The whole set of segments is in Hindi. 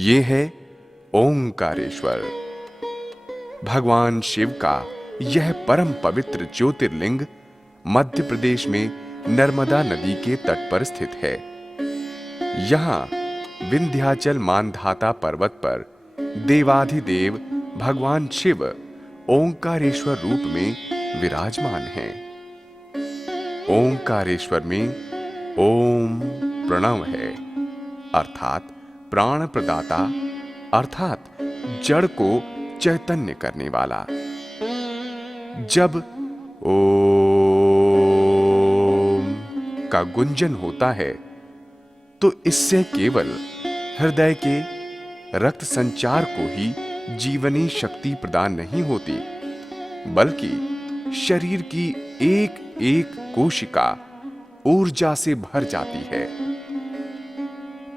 ये है ओंकारेश्वर। भगवान शिव का यह परम पवित्र ज्योतिर्लिंग मध्य प्रदेश में नर्मदा नदी के तट पर स्थित है। यहां विंध्याचल मानधाता पर्वत पर देवाधिदेव भगवान शिव ओंकारेश्वर रूप में विराजमान हैं। ओंकारेश्वर में ओम प्रणव है, अर्थात प्राण प्रदाता, अर्थात जड़ को चैतन्य करने वाला। जब ओम का गुंजन होता है तो इससे केवल हृदय के रक्त संचार को ही जीवनी शक्ति प्रदान नहीं होती, बल्कि शरीर की एक एक कोशिका ऊर्जा से भर जाती है।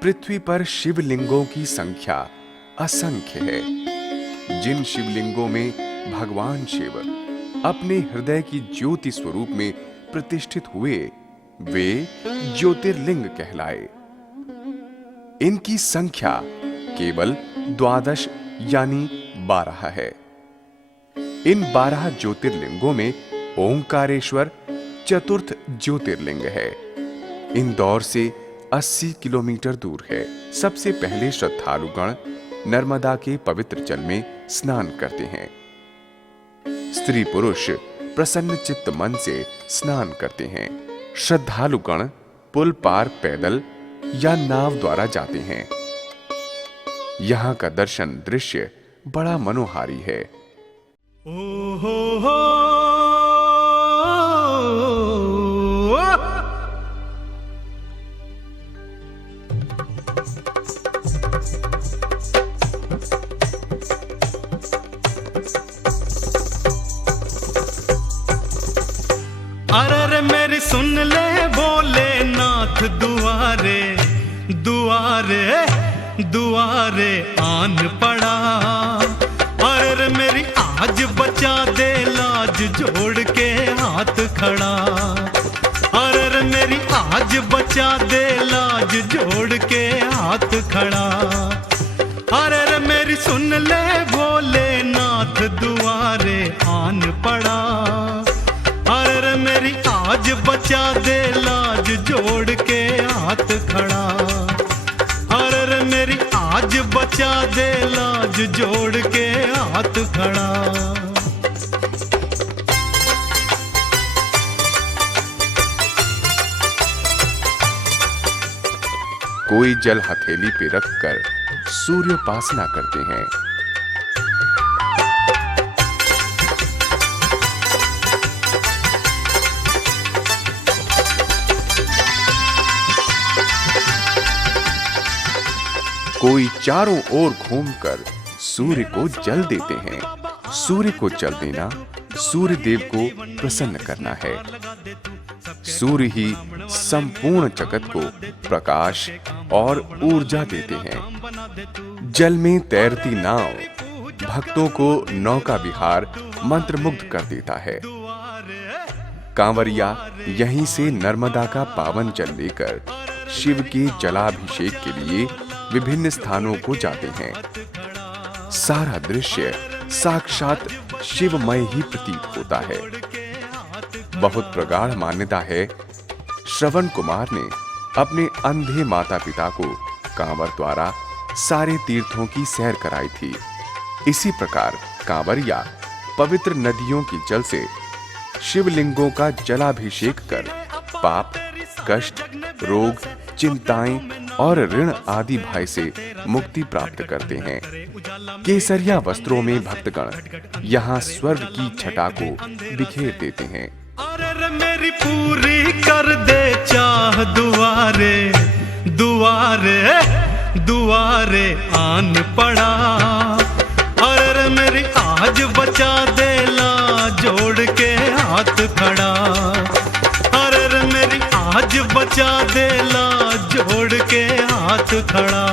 पृथ्वी पर शिवलिंगों की संख्या असंख्य है। जिन शिवलिंगों में भगवान शिव अपने हृदय की ज्योति स्वरूप में प्रतिष्ठित हुए, वे ज्योतिर्लिंग कहलाए। इनकी संख्या केवल 12 यानी 12 है। इन 12 ज्योतिर्लिंगों में ओंकारेश्वर चतुर्थ ज्योतिर्लिंग है। इंदौर से 80 किलोमीटर दूर है। सबसे पहले श्रद्धालुगण नर्मदा के पवित्र जल में स्नान करते हैं। स्त्री पुरुष प्रसन्न चित्त मन से स्नान करते हैं। श्रद्धालुगण पुल पार पैदल या नाव द्वारा जाते हैं। यहां का दर्शन दृश्य बड़ा मनोहारी है। ओ हो अरे मेरी सुन ले भोलेनाथ दुआरे दुआरे दुआरे आन पड़ा। अरे मेरी आज बचा दे लाज जोड़ के हाथ खड़ा। अरे मेरी आज बचा दे लाज जोड़ के हाथ खड़ा। अरे मेरी सुन ले भोलेनाथ दुआरे आन पड़ा। अरे मेरी आज बचा दे लाज जोड़ के हाथ खड़ा। अरे मेरी आज बचा दे लाज जोड़ के हाथ खड़ा। कोई जल हथेली पे रखकर सूर्योपासना करते हैं। कोई चारों ओर घूमकर सूर्य को जल देते हैं। सूर्य को जल देना सूर्य देव को प्रसन्न करना है। सूर्य ही संपूर्ण जगत को प्रकाश और ऊर्जा देते हैं। जल में तैरती नाव भक्तों को नौका विहार मंत्रमुग्ध कर देता है। कांवरिया यहीं से नर्मदा का पावन जल लेकर शिव के जलाभिषेक के लिए विभिन्न स्थानों को जाते हैं। सारा दृश्य साक्षात शिवमय ही प्रतीत होता है। बहुत प्रगाढ़ मान्यता है, श्रवण कुमार ने अपने अंधे माता पिता को कांवर द्वारा सारे तीर्थों की सैर कराई थी। इसी प्रकार कांवरिया पवित्र नदियों की जल से शिवलिंगों का जलाभिषेक कर पाप, कष्ट, रोग, चिंताएं और ऋण आदि भय से मुक्ति प्राप्त करते हैं। केसरिया वस्त्रों में भक्तगण यहाँ स्वर्ग की छटा को बिखेर देते हैं। अरे मेरी पूरी कर दे चाह दुआरे दुआरे दुआरे आन पड़ा। अरे मेरी आज बचा दे ला जोड़ के हाथ खड़ा। अरे मेरी आज बचा दे ला जोड़ के हाथ खड़ा।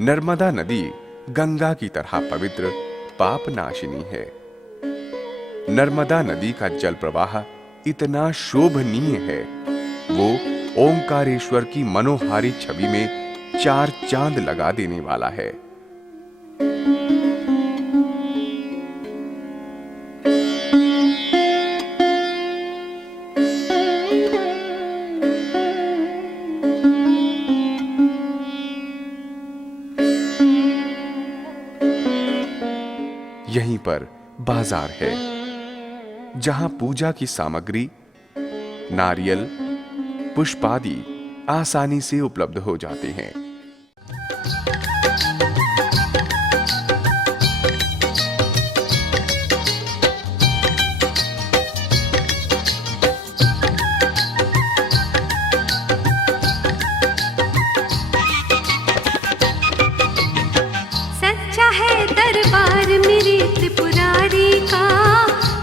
नर्मदा नदी गंगा की तरह पवित्र पापनाशिनी है। नर्मदा नदी का जल प्रवाह इतना शोभनीय है वो ओंकारेश्वर की मनोहारी छवि में 4 चांद लगा देने वाला है। यहीं पर बाजार है, जहां पूजा की सामग्री, नारियल, पुष्प आदि आसानी से उपलब्ध हो जाते हैं। सच्चा है दरबार मेरे त्रिपुरारी का,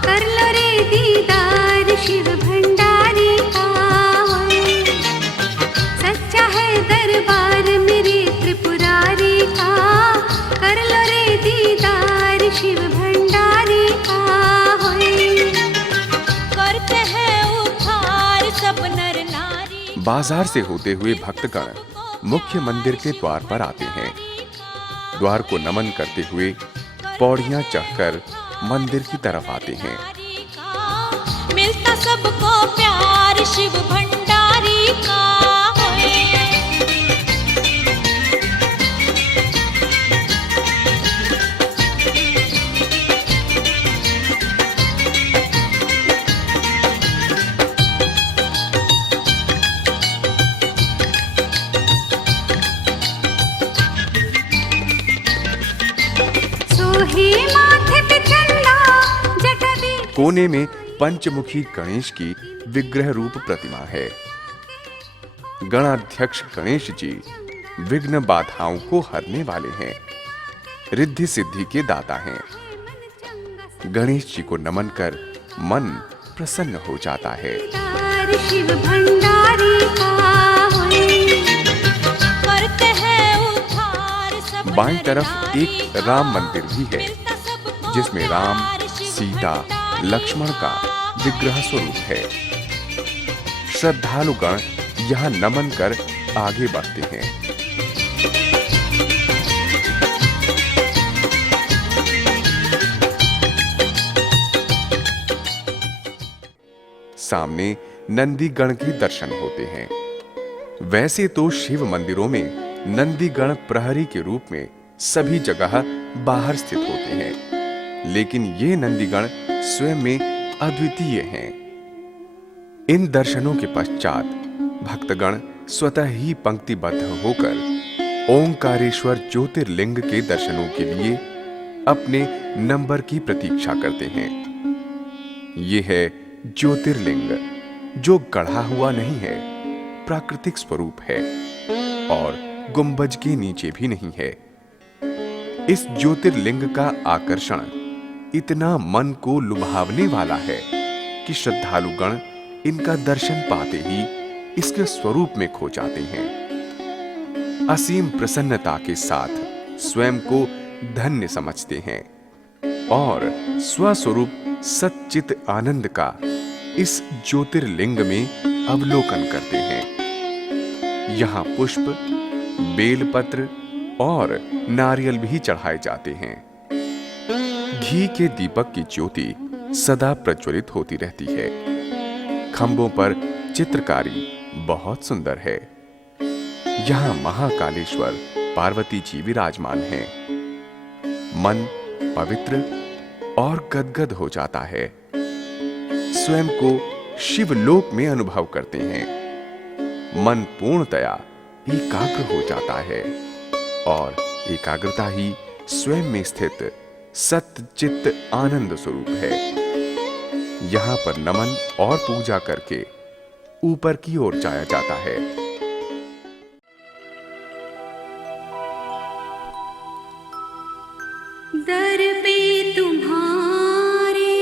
कर लो रे दीदार शिव भंडारी का। सच्चा है दरबार मेरे त्रिपुरारी का, कर लो रे दीदार शिव भंडारी का। करते हैं उद्धार सब नर नारी। बाजार से होते हुए भक्तगण मुख्य मंदिर के द्वार पर आते हैं। द्वार को नमन करते हुए पौड़ियां चढ़कर मंदिर की तरफ आते हैं। मिलता सबको प्यार शिव भंडारी का। सोहे माथे पे चंदा जटा भी। कोने में पंचमुखी गणेश की विग्रह रूप प्रतिमा है। गणाध्यक्ष गणेश जी विघ्न बाधाओं को हरने वाले हैं, रिद्धि सिद्धि के दाता हैं। गणेश जी को नमन कर मन प्रसन्न हो जाता है। शिव भंडारी का करते हैं उद्धार सब। बाईं तरफ एक राम मंदिर भी है, जिसमें राम, सीता, लक्ष्मण का विग्रह स्वरूप है। श्रद्धालुगण यहां नमन कर आगे बढ़ते हैं। सामने नंदीगण के दर्शन होते हैं। वैसे तो शिव मंदिरों में नंदीगण प्रहरी के रूप में सभी जगह बाहर स्थित होते हैं, लेकिन ये नंदीगण स्वयं में अद्वितीय हैं। इन दर्शनों के पश्चात भक्तगण स्वतः ही पंक्तिबद्ध होकर ओंकारेश्वर ज्योतिर्लिंग के दर्शनों के लिए अपने नंबर की प्रतीक्षा करते हैं। यह है ज्योतिर्लिंग, जो गढ़ा हुआ नहीं है, प्राकृतिक स्वरूप है और गुंबज के नीचे भी नहीं है। इस ज्योतिर्लिंग का आकर्षण इतना मन को लुभावने वाला है कि श्रद्धालुगण इनका दर्शन पाते ही इसके स्वरूप में खो जाते हैं। असीम प्रसन्नता के साथ स्वयं को धन्य समझते हैं और स्वस्वरूप सच्चित आनंद का इस ज्योतिर्लिंग में अवलोकन करते हैं। यहाँ पुष्प, बेलपत्र और नारियल भी चढ़ाए जाते हैं। घी के दीपक की ज्योति सदा प्रज्वलित होती रहती है। खंभों पर चित्रकारी बहुत सुंदर है। यहाँ महाकालेश्वर पार्वती जी विराजमान हैं। मन पवित्र और गदगद हो जाता है। स्वयं को शिवलोक में अनुभव करते हैं। मन पूर्णतया एकाग्र हो जाता है और एकाग्रता ही स्वयं में स्थित सच्चित आनंद स्वरूप है। यहाँ पर नमन और पूजा करके ऊपर की ओर जाया जाता है। दर पे तुम्हारे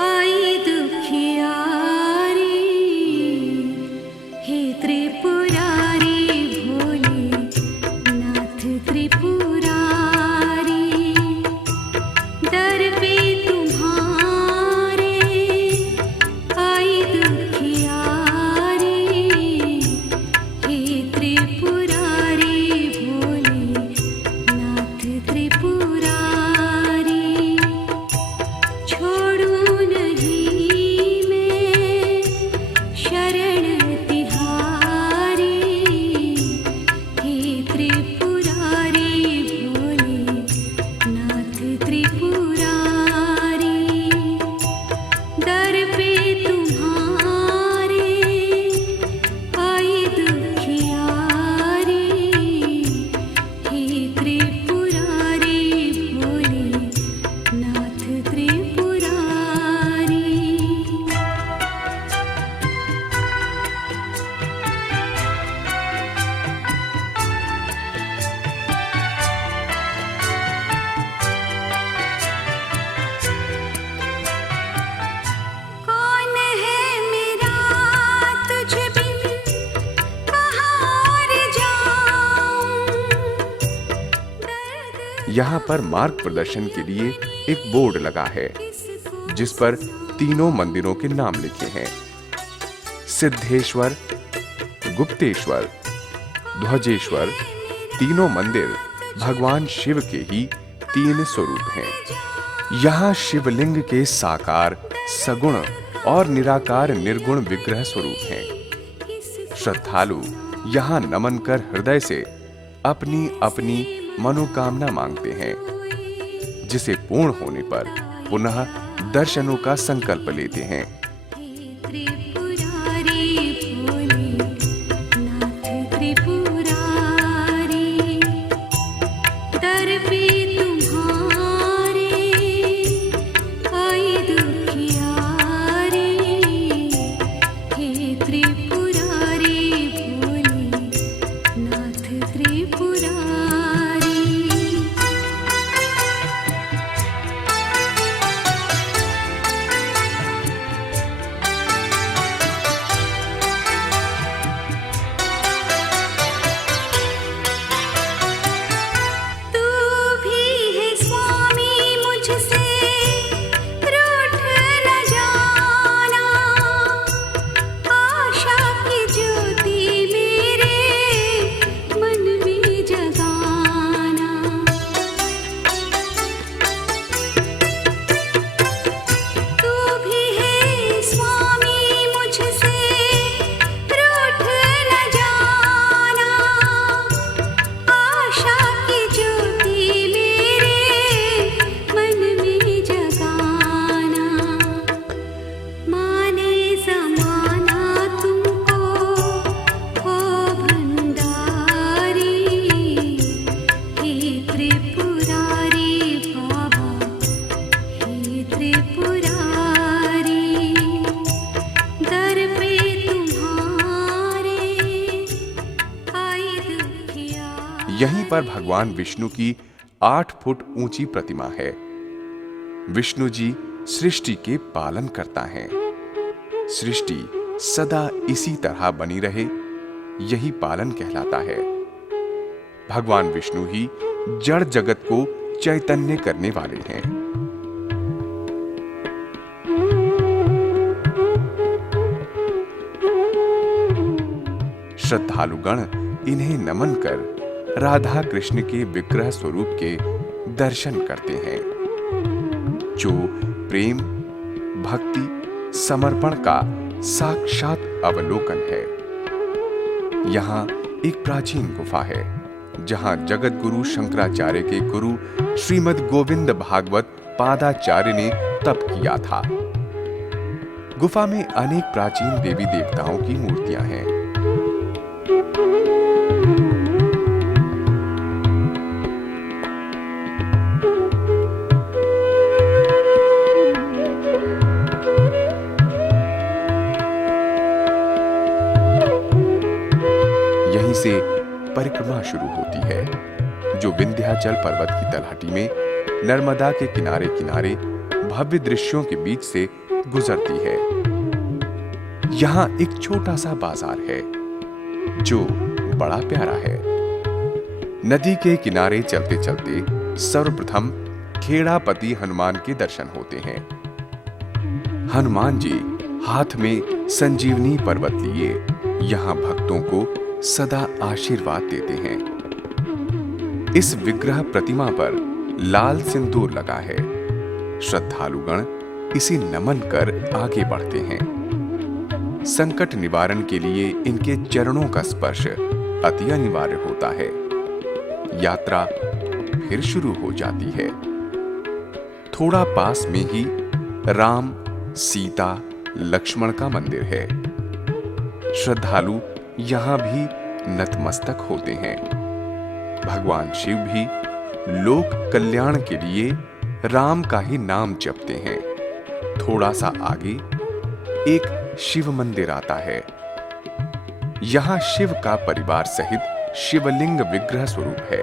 आई दुखियारी, हे त्रिपुरारी भोले नाथ त्रिपुरारी। दर पे तुम्हारे आई दुखियारी, यहाँ पर मार्ग प्रदर्शन के लिए एक बोर्ड लगा है जिस पर तीनों मंदिरों के नाम लिखे हैं। सिद्धेश्वर, गुप्तेश्वर, ध्वजेश्वर तीनों मंदिर भगवान शिव के ही 3 स्वरूप हैं। यहाँ शिवलिंग के साकार, सगुण और निराकार निर्गुण विग्रह स्वरूप हैं। श्रद्धालु यहाँ नमन कर हृदय से अपनी अपनी मनोकामना मांगते हैं, जिसे पूर्ण होने पर पुनः दर्शनों का संकल्प लेते हैं। यहीं पर भगवान विष्णु की 8 फुट ऊंची प्रतिमा है। विष्णु जी सृष्टि के पालन करता है। सृष्टि सदा इसी तरह बनी रहे, यही पालन कहलाता है। भगवान विष्णु ही जड़ जगत को चैतन्य करने वाले हैं। श्रद्धालुगण इन्हें नमन कर राधा कृष्ण के विग्रह स्वरूप के दर्शन करते हैं, जो प्रेम, भक्ति, समर्पण का साक्षात अवलोकन है। यहाँ एक प्राचीन गुफा है जहाँ जगत गुरु शंकराचार्य के गुरु श्रीमद् गोविंद भागवत पादाचार्य ने तप किया था। गुफा में अनेक प्राचीन देवी देवताओं की मूर्तियां हैं। यहीं से परिक्रमा शुरू होती है, जो विंध्याचल पर्वत की तलहटी में नर्मदा के किनारे किनारे भव्य दृश्यों के बीच से गुजरती है। यहाँ एक छोटा सा बाजार है जो बड़ा प्यारा है। नदी के किनारे चलते चलते सर्वप्रथम खेड़ापति हनुमान के दर्शन होते हैं। हनुमान जी हाथ में संजीवनी पर्वत लिए यहाँ भक्तों को सदा आशीर्वाद देते हैं। इस विग्रह प्रतिमा पर लाल सिंदूर लगा है। श्रद्धालुगण इसे नमन कर आगे बढ़ते हैं। संकट निवारण के लिए इनके चरणों का स्पर्श अति अनिवार्य होता है। यात्रा फिर शुरू हो जाती है। थोड़ा पास में ही राम, सीता, लक्ष्मण का मंदिर है। श्रद्धालु यहाँ भी नतमस्तक होते हैं। भगवान शिव भी लोक कल्याण के लिए राम का ही नाम जपते हैं। थोड़ा सा आगे एक शिव मंदिर आता है। यहाँ शिव का परिवार सहित शिवलिंग विग्रह स्वरूप है।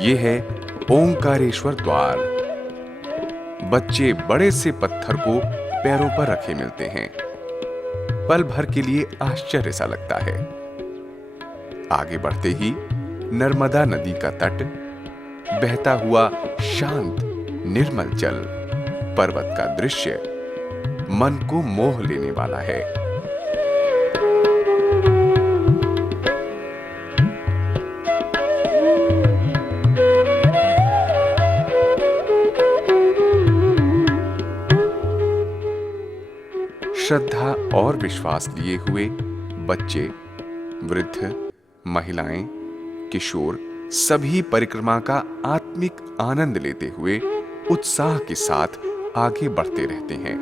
ये है ओंकारेश्वर द्वार। बच्चे बड़े से पत्थर को पैरों पर रखे मिलते हैं। पल भर के लिए आश्चर्य सा लगता है। आगे बढ़ते ही नर्मदा नदी का तट, बहता हुआ शांत निर्मल जल, पर्वत का दृश्य मन को मोह लेने वाला है। श्रद्धा और विश्वास लिए हुए बच्चे, वृद्ध, महिलाएं, किशोर सभी परिक्रमा का आत्मिक आनंद लेते हुए उत्साह के साथ आगे बढ़ते रहते हैं।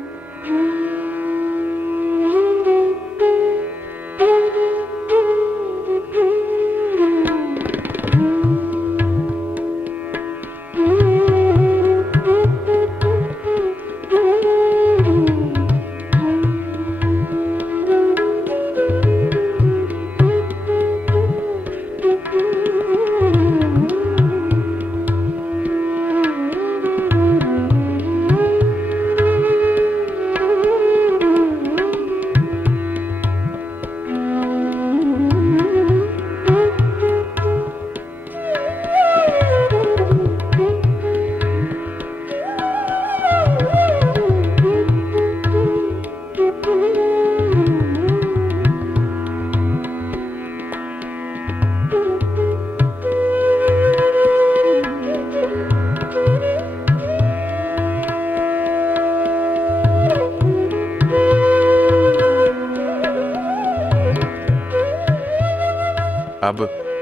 अब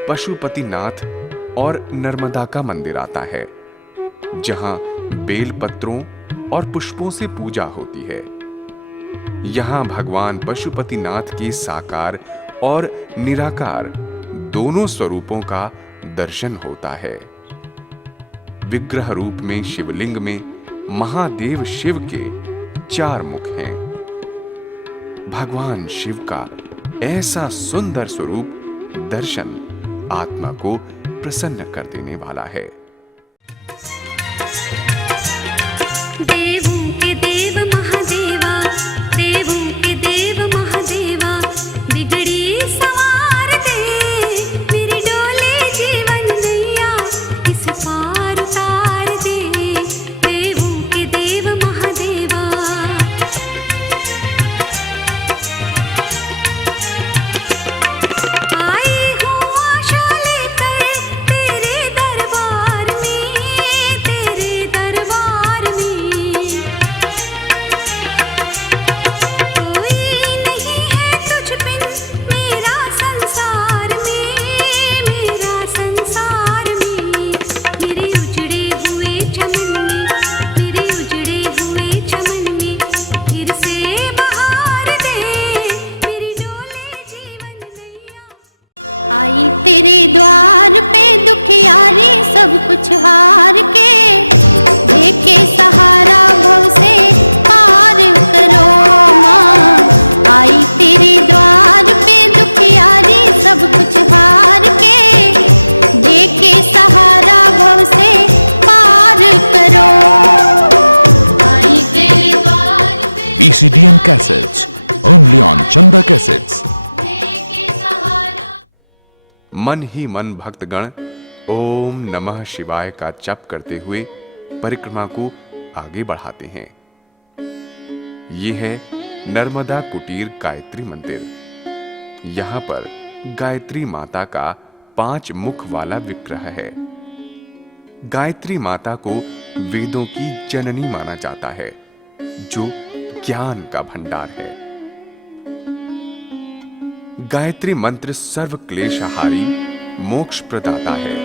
पशुपतिनाथ और नर्मदा का मंदिर आता है, जहां बेल पत्रों और पुष्पों से पूजा होती है। यहां भगवान पशुपतिनाथ के साकार और निराकार दोनों स्वरूपों का दर्शन होता है। विग्रह रूप में शिवलिंग में महादेव शिव के 4 मुख हैं। भगवान शिव का ऐसा सुंदर स्वरूप दर्शन आत्मा को प्रसन्न कर देने वाला है। देवों के देव महादेवा, देवों के देव महादेवा, बिगड़ी सवार दे, मेरी डोले जीवन नैया, इस पार उतार दे। देवों के देव महादेवा, आई हूँ आशा लेकर तेरे दरबार में, तेरे दरबार में। कोई नहीं है तुझ बिन मेरा संसार में, मेरा संसार में। मेरे उजड़े हुए चमन में, मेरे उजड़े हुए चमन में, फिर से बहार दे, मेरी डोले जीवन नैया। आई तेरे द्वार पे दुखियारी सब कुछ हार के, देखे सहारा हमसे पार उतरो। आई तेरे द्वार पे दुखियारी सब कुछ हार के, देखे सहारा हमसे पार उतरो। आई तेरे द्वार मन ही मन भक्तगण ओम नमः शिवाय का जप करते हुए परिक्रमा को आगे बढ़ाते हैं। ये है नर्मदा कुटीर गायत्री मंदिर। यहां पर गायत्री माता का 5 मुख वाला विग्रह है। गायत्री माता को वेदों की जननी माना जाता है, जो ज्ञान का भंडार है। गायत्री मंत्र सर्व क्लेशहारी मोक्ष प्रदाता है।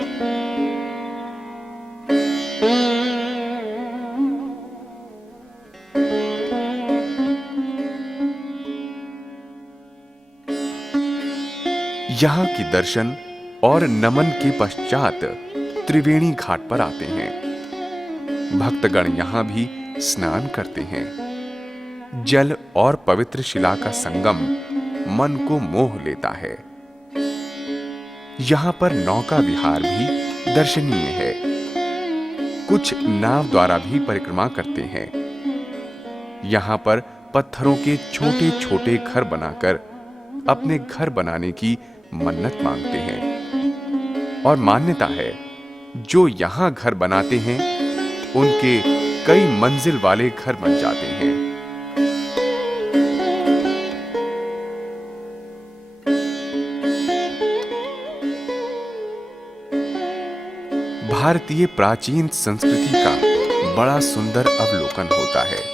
यहाँ की दर्शन और नमन के पश्चात त्रिवेणी घाट पर आते हैं। भक्तगण यहाँ भी स्नान करते हैं। जल और पवित्र शिला का संगम मन को मोह लेता है। यहाँ पर नौका विहार भी दर्शनीय है। कुछ नाव द्वारा भी परिक्रमा करते हैं। यहाँ पर पत्थरों के छोटे छोटे घर बनाकर अपने घर बनाने की मन्नत मांगते हैं। और मान्यता है, जो यहां घर बनाते हैं उनके कई मंजिल वाले घर बन जाते हैं। भारतीय प्राचीन संस्कृति का बड़ा सुंदर अवलोकन होता है।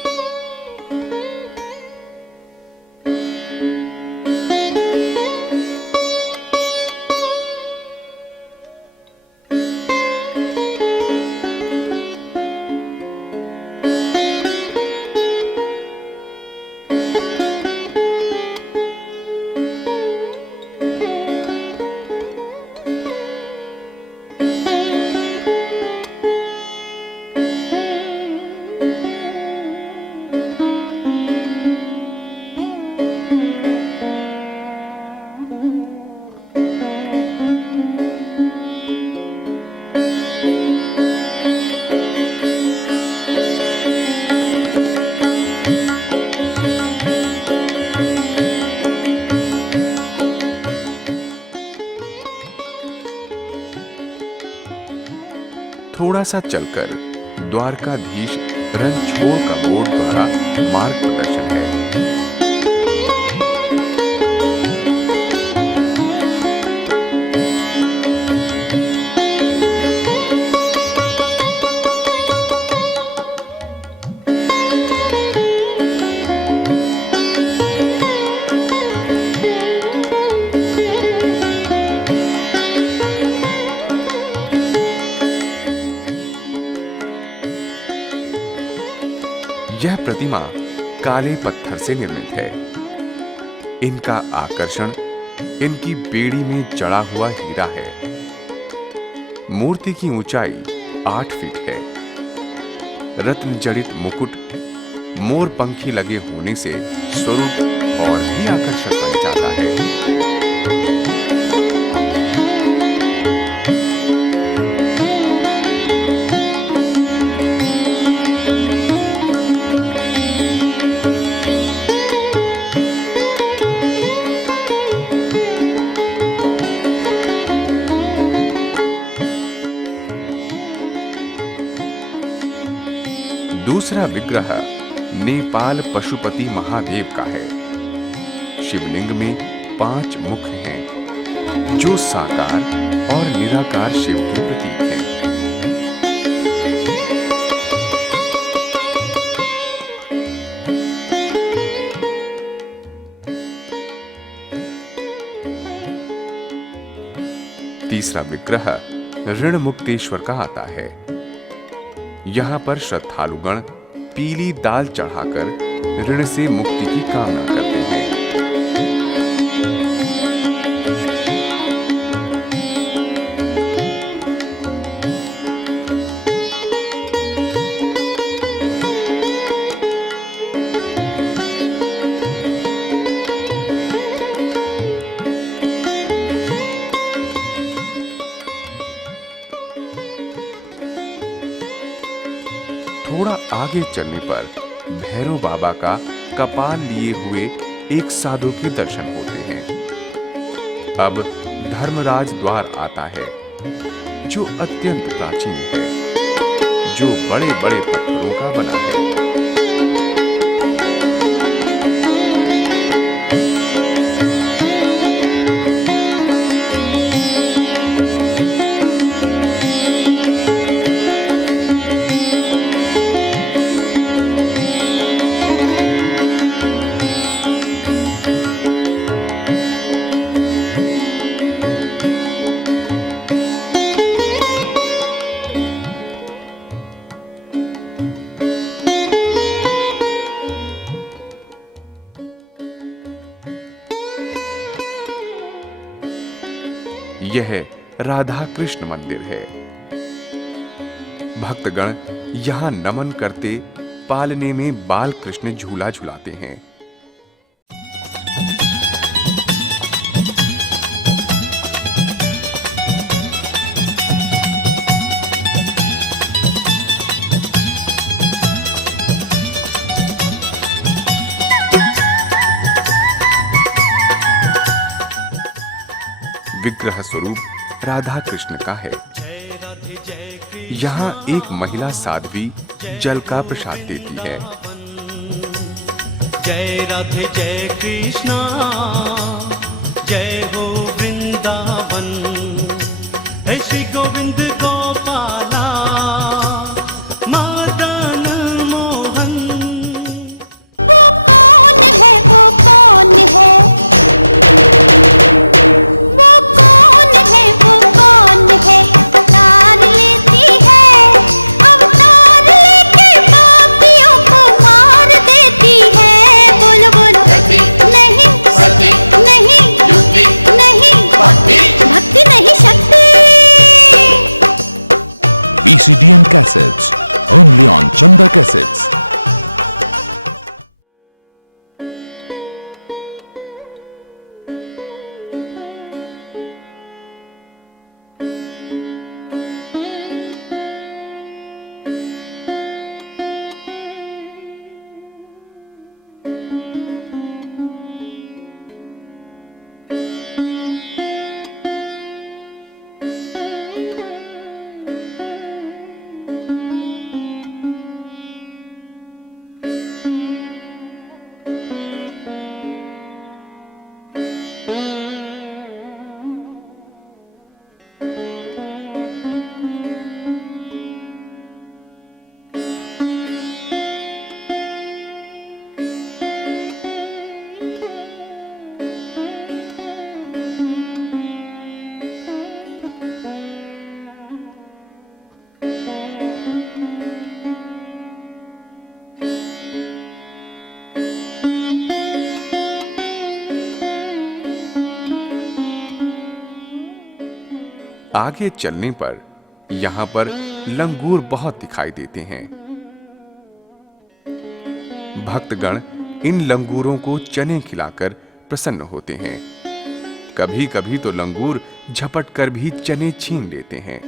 थोड़ा सा चलकर द्वारकाधीश रणछोड़ का बोर्ड द्वारा मार्ग प्रदर्शन है। यह प्रतिमा काले पत्थर से निर्मित है। इनका आकर्षण इनकी बेड़ी में जड़ा हुआ हीरा है। मूर्ति की ऊंचाई 8 फीट है। रत्न जड़ित मुकुट मोर पंखी लगे होने से स्वरूप और भी आकर्षक बन जाता है। दूसरा विग्रह नेपाल पशुपति महादेव का है। शिवलिंग में 5 मुख हैं, जो साकार और निराकार शिव के प्रतीक हैं। तीसरा विग्रह ऋणमुक्तेश्वर का आता है। यहां पर श्रद्धालुगण पीली दाल चढ़ाकर ऋण से मुक्ति की कामना करते हैं। थोड़ा आगे चलने पर भैरव बाबा का कपाल लिए हुए एक साधु के दर्शन होते हैं। अब धर्मराज द्वार आता है, जो अत्यंत प्राचीन है, जो बड़े बड़े पत्थरों का बना है। यह राधा कृष्ण मंदिर है। भक्तगण यहां नमन करते पालने में बाल कृष्ण झूला झुलाते हैं। विग्रह स्वरूप राधा कृष्ण का है। यहाँ एक महिला साध्वी जल का प्रसाद देती है। जय राधे जय कृष्णा, जय हो वृंदावन, हे श्री गोविंद गोपाला मदन मोहन। आगे चलने पर यहाँ पर लंगूर बहुत दिखाई देते हैं। भक्तगण इन लंगूरों को चने खिलाकर प्रसन्न होते हैं। कभी-कभी तो लंगूर झपट कर भी चने छीन लेते हैं।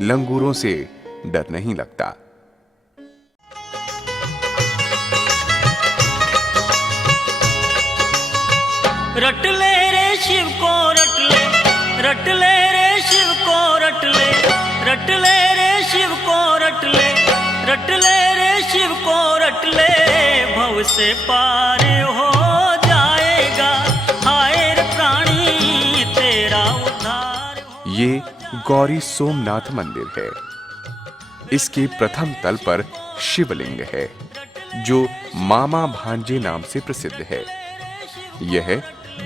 लंगूरों से डर नहीं लगता। रट ले रे शिव को रट ले, रट ले रे शिव को रट ले, रट ले रे शिव को रट ले, रट ले रे शिव को रट ले, भव से पार हो जाएगा, हाय रे प्राणी तेरा उद्धार हो। ये गौरी सोमनाथ मंदिर है। इसके प्रथम तल पर शिवलिंग है, जो मामा भांजे नाम से प्रसिद्ध है। यह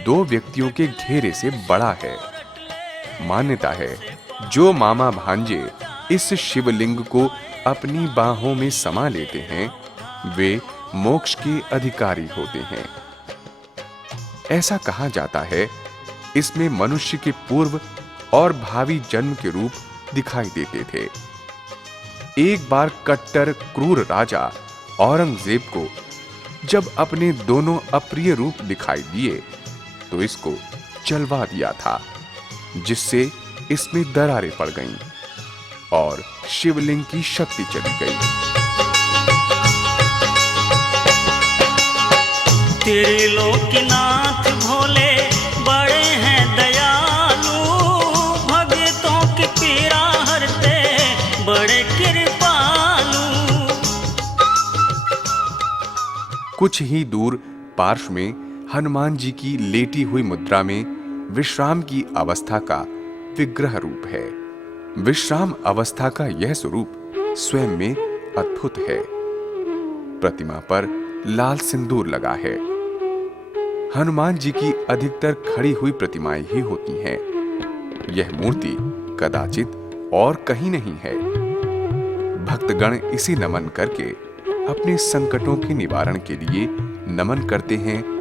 2 व्यक्तियों के घेरे से बड़ा है। मान्यता है, जो मामा भांजे इस शिवलिंग को अपनी बाहों में समा लेते हैं, वे मोक्ष के अधिकारी होते हैं। ऐसा कहा जाता है, इसमें मनुष्य के पूर्व और भावी जन्म के रूप दिखाई देते थे। एक बार कट्टर क्रूर राजा औरंगजेब को जब अपने दोनों अप्रिय रूप दिखाई दिए, तो इसको जलवा दिया था, जिससे इसमें दरारें पड़ गईं और शिवलिंग की शक्ति चली गई। तेरे लोकनाथ भोले बड़े हैं दयालु, भक्तों की पीड़ा हरते बड़े कृपालु। कुछ ही दूर पार्श्व में हनुमान जी की लेटी हुई मुद्रा में विश्राम की अवस्था का विग्रह रूप है। विश्राम अवस्था का यह स्वरूप स्वयं में अद्भुत है। प्रतिमा पर लाल सिंदूर लगा है। हनुमान जी की अधिकतर खड़ी हुई प्रतिमाएं ही होती हैं। यह मूर्ति कदाचित और कहीं नहीं है। भक्तगण इसे नमन करके अपने संकटों के निवारण के लिए नमन करते हैं।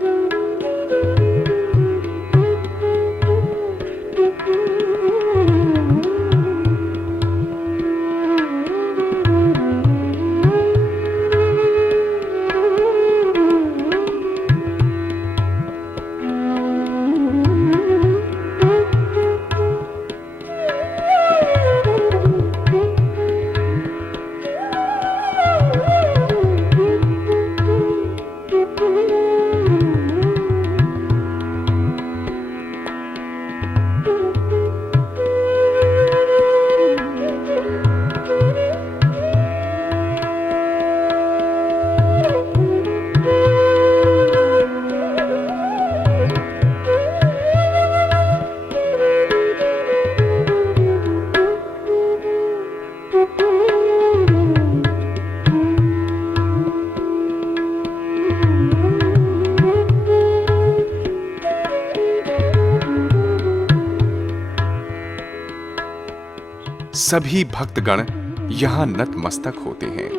सभी भक्तगण यहाँ नतमस्तक होते हैं,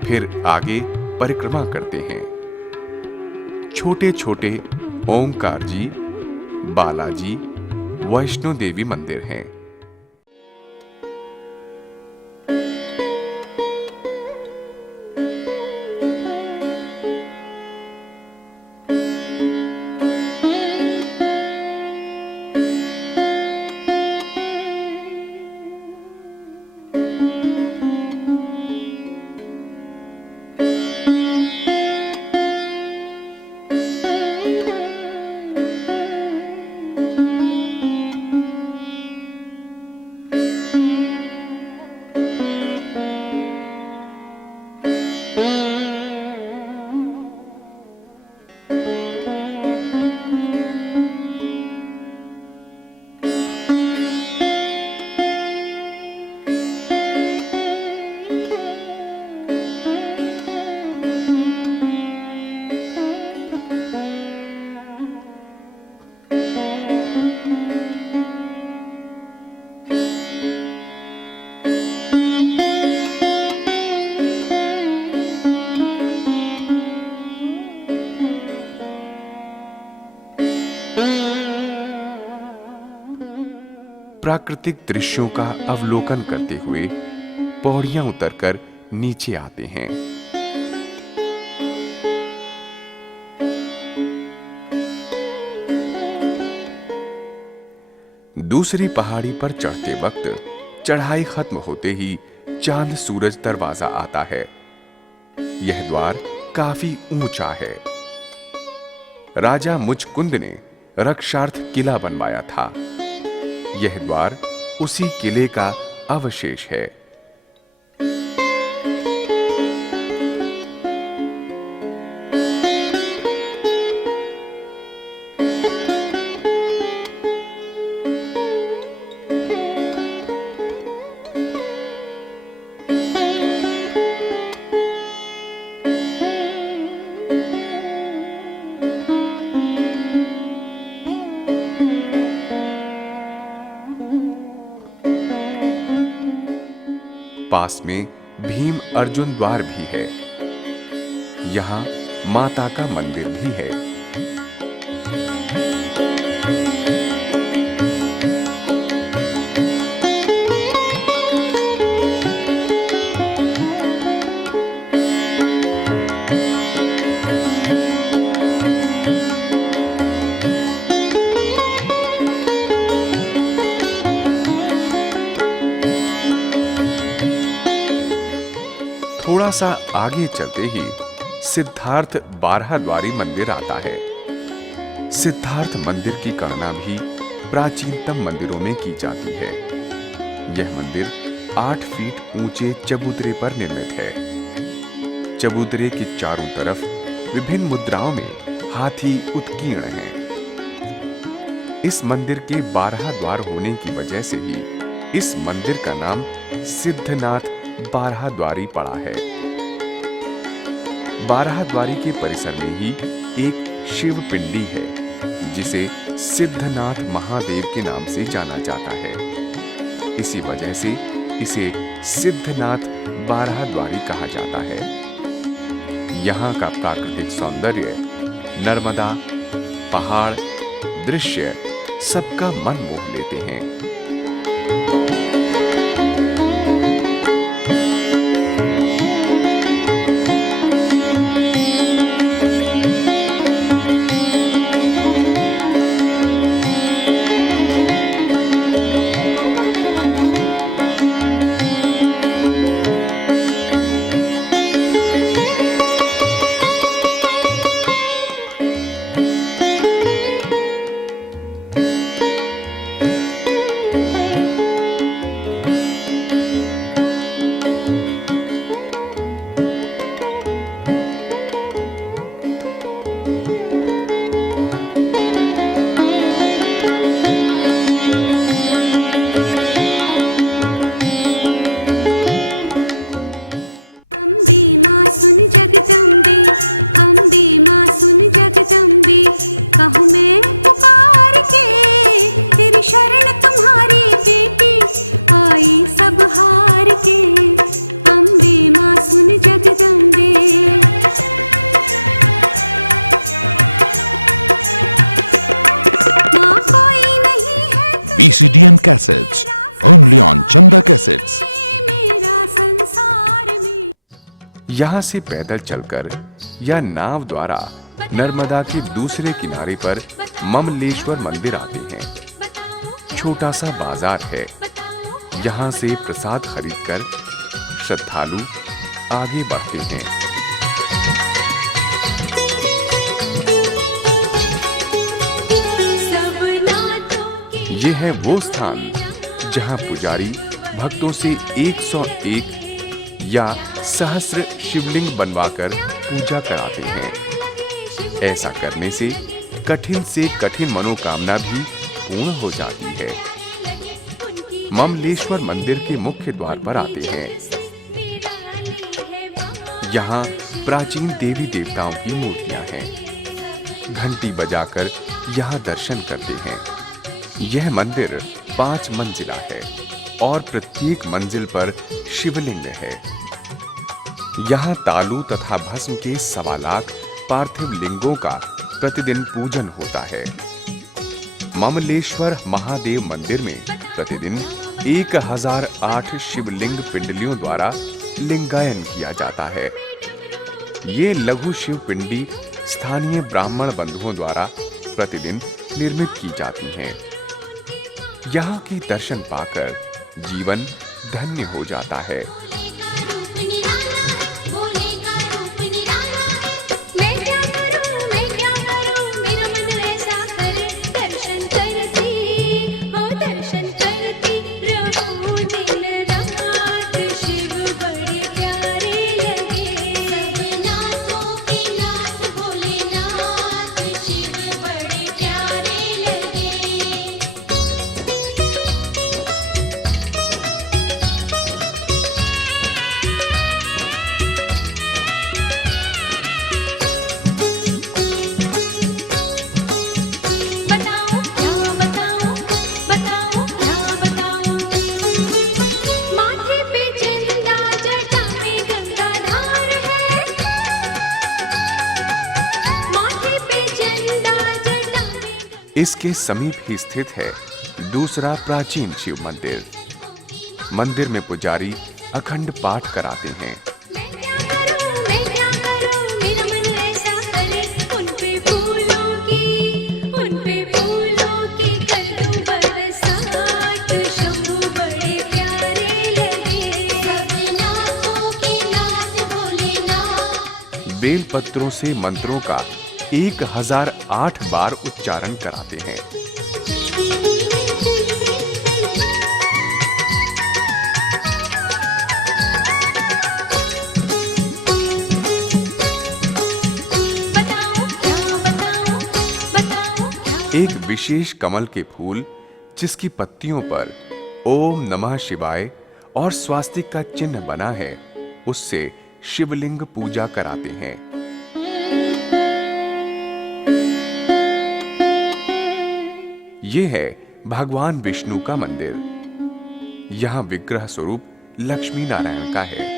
फिर आगे परिक्रमा करते हैं। छोटे छोटे ओंकार जी, बालाजी, वैष्णो देवी मंदिर हैं। प्राकृतिक दृश्यों का अवलोकन करते हुए पौड़ियां उतरकर नीचे आते हैं। दूसरी पहाड़ी पर चढ़ते वक्त चढ़ाई खत्म होते ही चांद सूरज दरवाजा आता है। यह द्वार काफी ऊंचा है। राजा मुचकुंद ने रक्षार्थ किला बनवाया था। यह द्वार उसी किले का अवशेष है। पास में भीम अर्जुन द्वार भी है। यहां माता का मंदिर भी है। थोड़ा सा आगे चलते ही सिद्धार्थ बारहद्वारी मंदिर आता है। सिद्धार्थ मंदिर की गणना भी प्राचीनतम मंदिरों में की जाती है। यह मंदिर 8 फीट ऊंचे चबूतरे पर निर्मित है। चबूतरे के चारों तरफ विभिन्न मुद्राओं में हाथी उत्कीर्ण हैं। इस मंदिर के 12 द्वार होने की वजह से ही इस मंदिर का नाम सिद्धनाथ बारहद्वारी पड़ा है। बारहद्वारी के परिसर में ही एक शिव पिंडी है, जिसे सिद्धनाथ महादेव के नाम से जाना जाता है। इसी वजह से इसे सिद्धनाथ बारहद्वारी कहा जाता है। यहाँ का प्राकृतिक सौंदर्य, नर्मदा, पहाड़, दृश्य सबका मन मोह लेते हैं। यहाँ से पैदल चलकर या नाव द्वारा नर्मदा के दूसरे किनारे पर ममलेश्वर मंदिर आते हैं। छोटा सा बाजार है। यहाँ से प्रसाद खरीदकर श्रद्धालु आगे बढ़ते हैं। ये है वो स्थान जहाँ पुजारी भक्तों से 101 या सहस्र शिवलिंग बनवाकर पूजा कराते हैं। ऐसा करने से कठिन मनोकामना भी पूर्ण हो जाती है। ममलेश्वर मंदिर के मुख्य द्वार पर आते हैं। यहाँ प्राचीन देवी देवताओं की मूर्तियां हैं। घंटी बजाकर यहाँ दर्शन करते हैं। यह मंदिर 5 मंजिला है और प्रत्येक मंजिल पर शिवलिंग है। यहाँ तालु तथा भस्म के 1.25 लाख पार्थिव लिंगों का प्रतिदिन पूजन होता है। ममलेश्वर महादेव मंदिर में प्रतिदिन 1008 शिवलिंग पिंडलियों द्वारा लिंगायन किया जाता है। ये लघु शिव पिंडी स्थानीय ब्राह्मण बंधुओं द्वारा प्रतिदिन निर्मित की जाती हैं। यहाँ के दर्शन पाकर जीवन धन्य हो जाता है। इसके समीप ही स्थित है दूसरा प्राचीन शिव मंदिर। मंदिर में पुजारी अखंड पाठ कराते हैं। बेल पत्रों से मंत्रों का 1008 बार उच्चारण कराते हैं। एक विशेष कमल के फूल जिसकी पत्तियों पर ओम नमः शिवाय और स्वास्तिक का चिन्ह बना है, उससे शिवलिंग पूजा कराते हैं। ये है भगवान विष्णु का मंदिर। यहाँ विग्रह स्वरूप लक्ष्मी नारायण का है।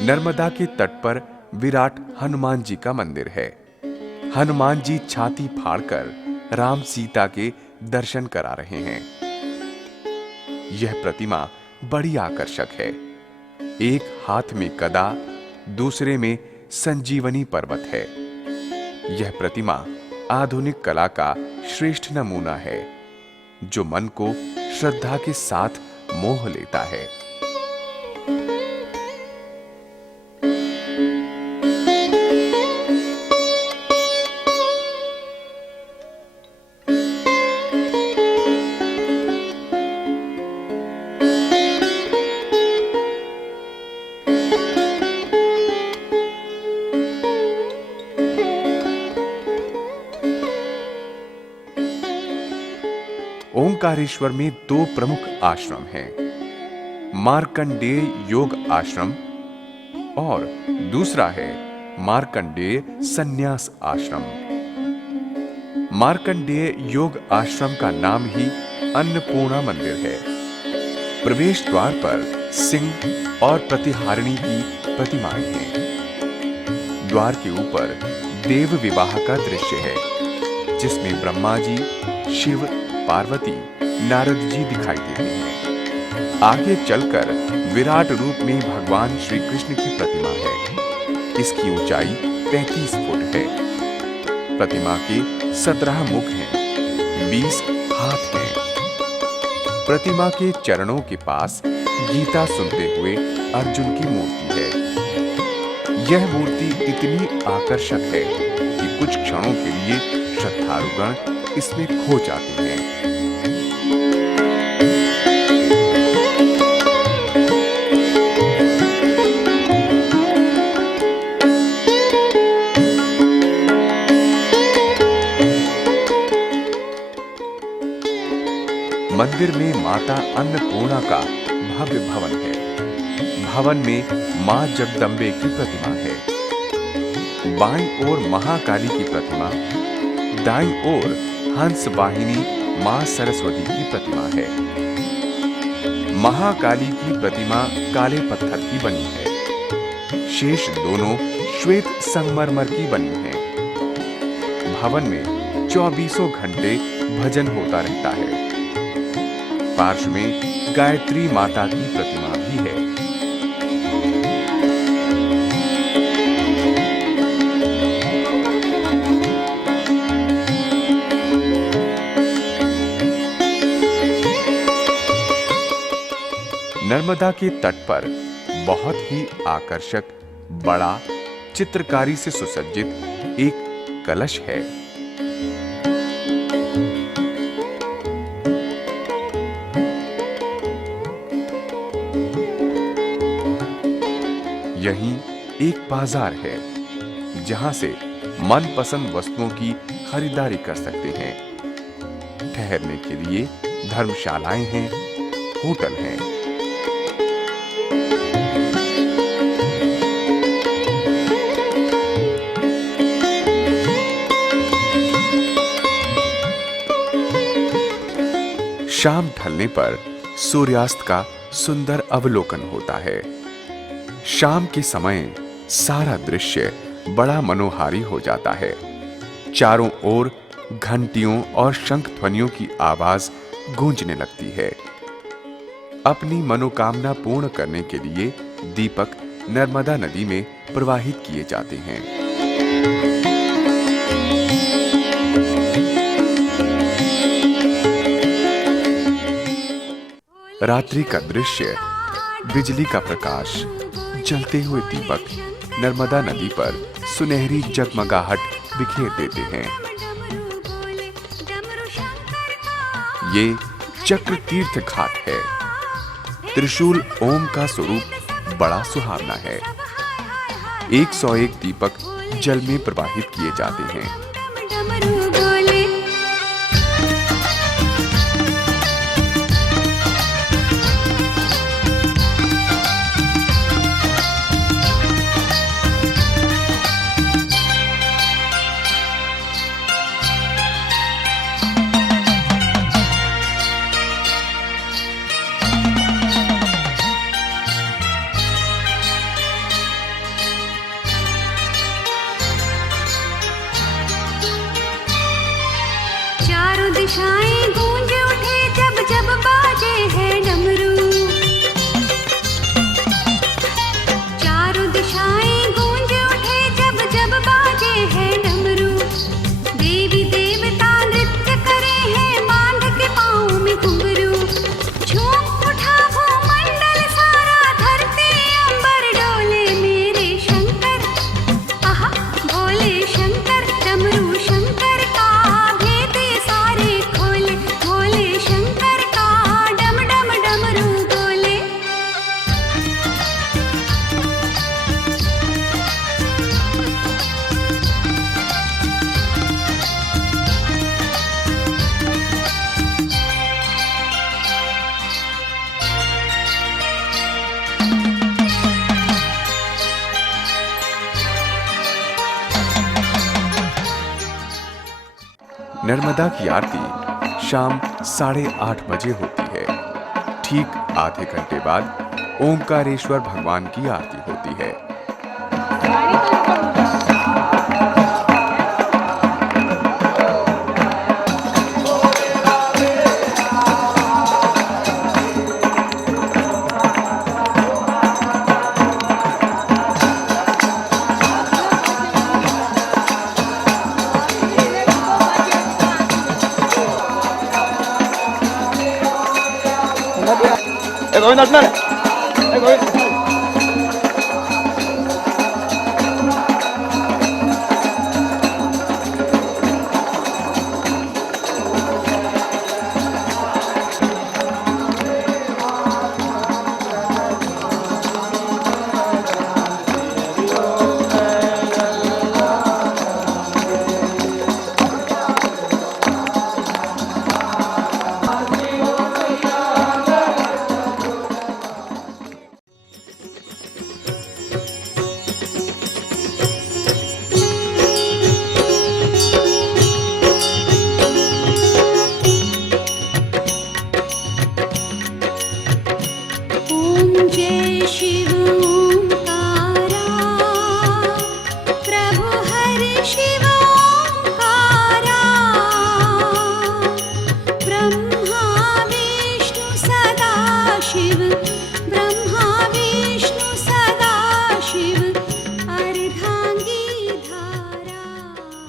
नर्मदा के तट पर विराट हनुमान जी का मंदिर है। हनुमान जी छाती फाड़कर राम सीता के दर्शन करा रहे हैं। यह प्रतिमा बड़ी आकर्षक है। एक हाथ में गदा, दूसरे में संजीवनी पर्वत है। यह प्रतिमा आधुनिक कला का श्रेष्ठ नमूना है, जो मन को श्रद्धा के साथ मोह लेता है। ओंकारेश्वर में 2 प्रमुख आश्रम हैं, मार्कंडेय योग आश्रम और दूसरा है मार्कंडेय संन्यास आश्रम। मार्कंडेय योग आश्रम का नाम ही अन्नपूर्णा मंदिर है। प्रवेश द्वार पर सिंह और प्रतिहारिणी की प्रतिमाएं हैं। द्वार के ऊपर देव विवाह का दृश्य है, जिसमें ब्रह्मा जी, शिव, पार्वती, नारद जी दिखाई देते हैं। आगे चलकर विराट रूप में भगवान श्री कृष्ण की प्रतिमा है। इसकी ऊंचाई 35 फुट है। प्रतिमा के 17 मुख हैं, 20 हाथ हैं। प्रतिमा के चरणों के पास गीता सुनते हुए अर्जुन की मूर्ति है। यह मूर्ति इतनी आकर्षक है कि कुछ क्षणों के लिए श्रद्धालुगण इसमें खो जाते हैं। मंदिर में माता अन्नपूर्णा का भव्य भवन है। भवन में मां जगदम्बे की प्रतिमा है। बाईं ओर महाकाली की प्रतिमा, दाईं ओर हंस वाहिनी मां सरस्वती की प्रतिमा है। महाकाली की प्रतिमा काले पत्थर की बनी है। शेष दोनों श्वेत संगमरमर की बनी है। भवन में 24 घंटे भजन होता रहता है। पार्श्व में गायत्री माता की प्रतिमा भी है। नर्मदा के तट पर बहुत ही आकर्षक, बड़ा, चित्रकारी से सुसज्जित एक कलश है। यहीं एक बाजार है, जहां से मनपसंद वस्तुओं की खरीदारी कर सकते हैं। ठहरने के लिए धर्मशालाएं हैं, होटल हैं। शाम ढलने पर सूर्यास्त का सुंदर अवलोकन होता है। शाम के समय सारा दृश्य बड़ा मनोहारी हो जाता है। चारों ओर घंटियों और शंख ध्वनियों की आवाज गूंजने लगती है। अपनी मनोकामना पूर्ण करने के लिए दीपक नर्मदा नदी में प्रवाहित किए जाते हैं। रात्रि का दृश्य, बिजली का प्रकाश, जलते हुए दीपक नर्मदा नदी पर सुनहरी जगमगाहट बिखेर देते हैं। ये चक्र तीर्थ घाट है। त्रिशूल ओम का स्वरूप बड़ा सुहावना है। 101 दीपक जल में प्रवाहित किए जाते हैं। दिशाएं गूंज उठे जब जब बाजे हैं डमरू। चारों दिशाएं गूंज उठे जब जब बाजे हैं डमरू। देवी देवता नृत्य करे हैं बांध के पाँव में घुंघरू। झूम उठा वो मंडल सारा, धरती अंबर डोले मेरे शंकर। आहा भोले शंकर, डमरू शंकर का भेद सारे खोले। नर्मदा की आरती शाम 8:30 बजे होती है। ठीक आधे घंटे बाद ओंकारेश्वर भगवान की आरती होती है।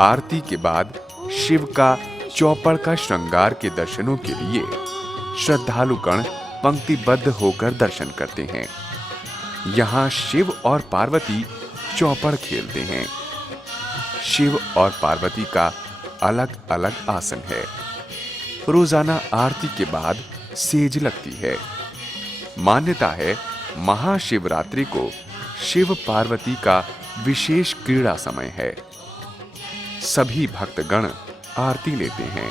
आरती के बाद शिव का चौपड़ का श्रृंगार के दर्शनों के लिए श्रद्धालुगण पंक्तिबद्ध होकर दर्शन करते हैं। यहाँ शिव और पार्वती चौपड़ खेलते हैं। शिव और पार्वती का अलग अलग आसन है। रोजाना आरती के बाद सेज लगती है। मान्यता है महाशिवरात्रि को शिव पार्वती का विशेष क्रीड़ा समय है। सभी भक्तगण आरती लेते हैं।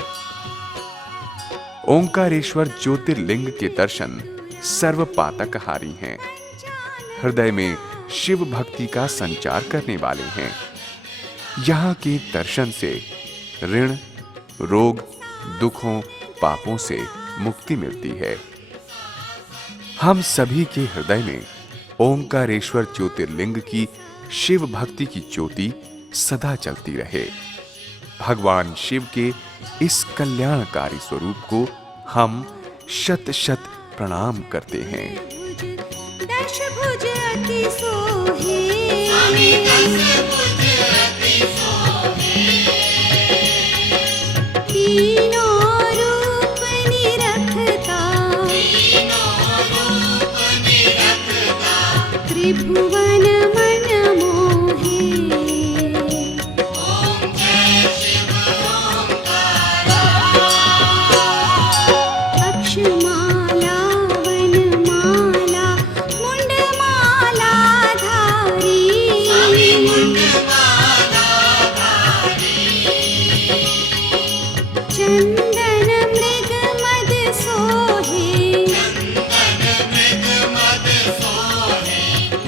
ओंकारेश्वर ज्योतिर्लिंग के दर्शन सर्वपातकहारी हैं। हृदय में शिव भक्ति का संचार करने वाले हैं। यहाँ के दर्शन से ऋण, रोग, दुखों, पापों से मुक्ति मिलती है। हम सभी के हृदय में ओंकारेश्वर ज्योतिर्लिंग की शिव भक्ति की ज्योति सदा चलती रहे। भगवान शिव के इस कल्याणकारी स्वरूप को हम शत शत प्रणाम करते हैं। दशभुज अति सोहे, तीनों रूप निरखता, त्रिभुवन मन मोहे। अक्षमाला वनमाला मुंडमाला धारी, चंदन मृग मद सोहे,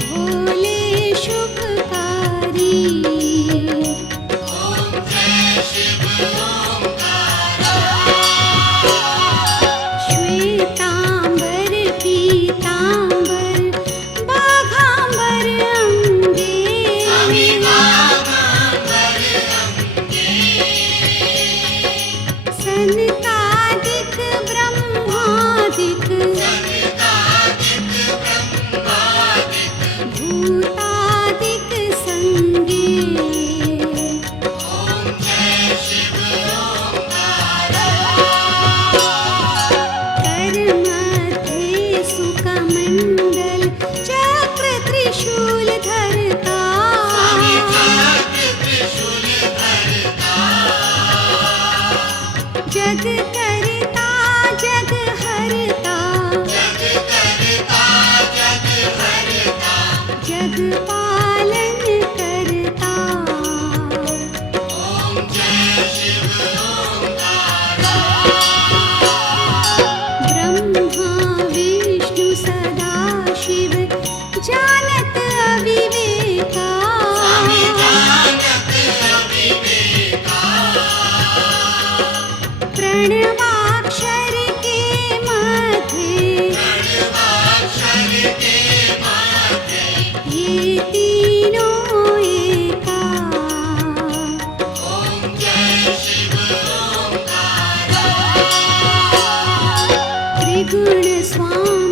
भोले शुभकारी। श्वेतांबर पीतांबर बाघांबर अंगे, सनकादिक ब्रह्मादिक, भूतादिक संगे। कर मध्य सुकमंडल चक्र त्रिशूल धरता, जग करता जग हरता, जग पालन करता। ब्रह्मा विष्णु सदा शिव जानत अविवेका, निर्गुण स्वामी।